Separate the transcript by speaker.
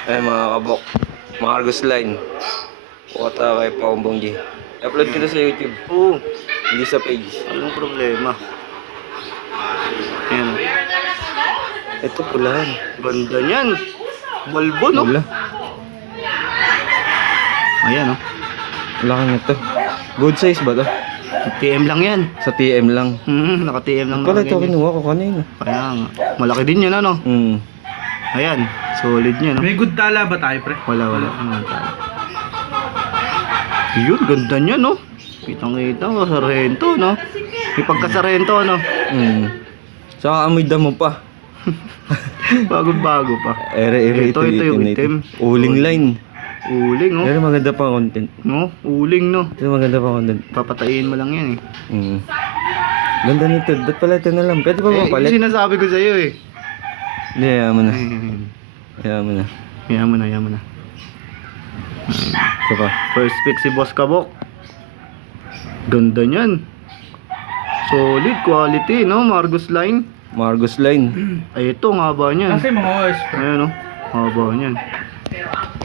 Speaker 1: Ay mga kabok, mga Argus Line. Kuha kay Paumbong G. Upload kita sa YouTube.
Speaker 2: Oo,
Speaker 1: Hindi sa page.
Speaker 2: anong problema? Ayan.
Speaker 1: Ito pulahan.
Speaker 2: Ganda niyan. Balbo, no?
Speaker 1: Wala.
Speaker 2: Ayan, no?
Speaker 1: Wala kang ito. Good size ba to?
Speaker 2: TM lang yan.
Speaker 1: Sa TM lang.
Speaker 2: Naka-TM lang
Speaker 1: Pala
Speaker 2: na
Speaker 1: ito
Speaker 2: ganyan.
Speaker 1: kinuha ko kanina.
Speaker 2: Kaya nga. Malaki din yun, ano? Ayan. Solid niya, no?
Speaker 3: May good tala ba tayo, pre?
Speaker 2: Wala. Ano tayo? Yun, ganda niya, no? Kitang-kita, Sarento, no? May pagka-Sarento, no?
Speaker 1: Saka amoy damo pa.
Speaker 2: Bago-bago pa.
Speaker 1: Ere-ere
Speaker 2: Ito yung itim.
Speaker 1: Uling line.
Speaker 2: Uling, no?
Speaker 1: Pero maganda pa content.
Speaker 2: No? Uling, no?
Speaker 1: Pero maganda pa content.
Speaker 2: Papatayin mo lang yan, eh.
Speaker 1: Ganda nito. Ba't pala ito na lang? Pwede pa mapalit?
Speaker 2: Yung sinasabi ko sa'yo, eh.
Speaker 1: Hindi, ayaw mo na. Ayaw mo na.
Speaker 2: Yaman na.
Speaker 1: Ito pa.
Speaker 2: First pick si Boss Kabok. Ganda niyan. Solid quality, no? Margus line.
Speaker 1: Margus Line.
Speaker 2: Ay, ito, ang haba niyan.
Speaker 3: Kasi mga OS, pre.
Speaker 2: Ayan, no? Haba niyan.